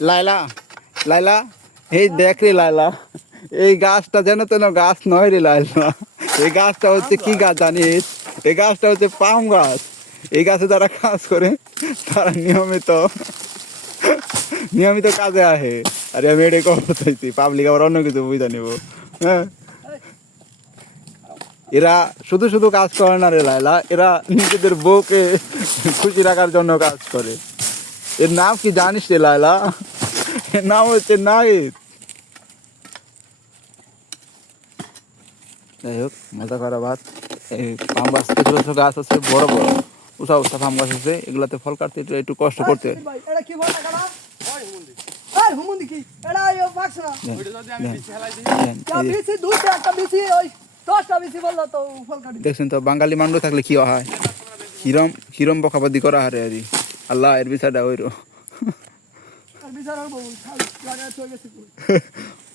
লাইলা লাইলা এই দেখ রে লাইলা এই গাছটা যেন তেন গাছ নয় রে লাইলা এই গাছটা হচ্ছে কি গাছ জানিস এই গাছটা হচ্ছে পাম গাছ এই গাছে যারা কাজ করে তারা নিয়মিত কাজে আসে আরে আমি এটাই কথা চাইছি পাবলিক আবার অন্য কিছু বুঝা নিব হ্যাঁ এরা শুধু শুধু কাজ করে না রে লাইলা এরা নিজেদের বউকে খুশি রাখার জন্য কাজ করে এর নাম কি জানিস রে লাইলা এর নাম হচ্ছে নাহিদ যাই হোক মজা করা ভাত এই পাম গাছ কিছু কিছু গাছ আছে বড় বড় উঁচা উঁচা পাম গাছ আছে এগুলাতে ফল কাটতে একটু কষ্ট করতে দেখছেন তো বাঙালি মানুষ থাকলে কি হয় হিরম হিরম বকাবাদি করা হারে আরি আল্লাহ এর বিচারটা ওইরো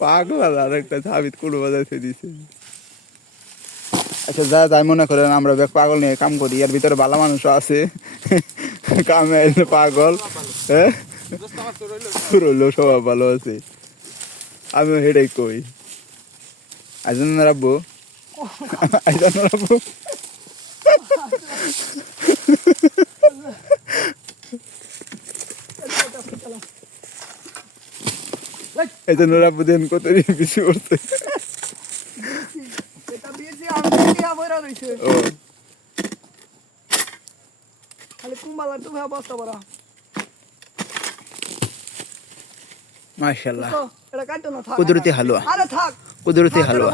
পাগল আর একটা সাবিত কুড়ো বাজাইতে দিছে আচ্ছা যা যাই মনে করেন আমরা পাগল নিয়ে কাম করি এর ভিতরে ভালো মানুষও আছে কামে পাগল হ্যাঁ রইল সবাই ভালো আছে আমিও হেডেই কই আইজন রাব্বু আইজন রাব্বু আইজন রাব্বু দেন কত বেশি করতে মাশাআল্লাহ কুদরতি হালুয়া কুদরতি হালুয়া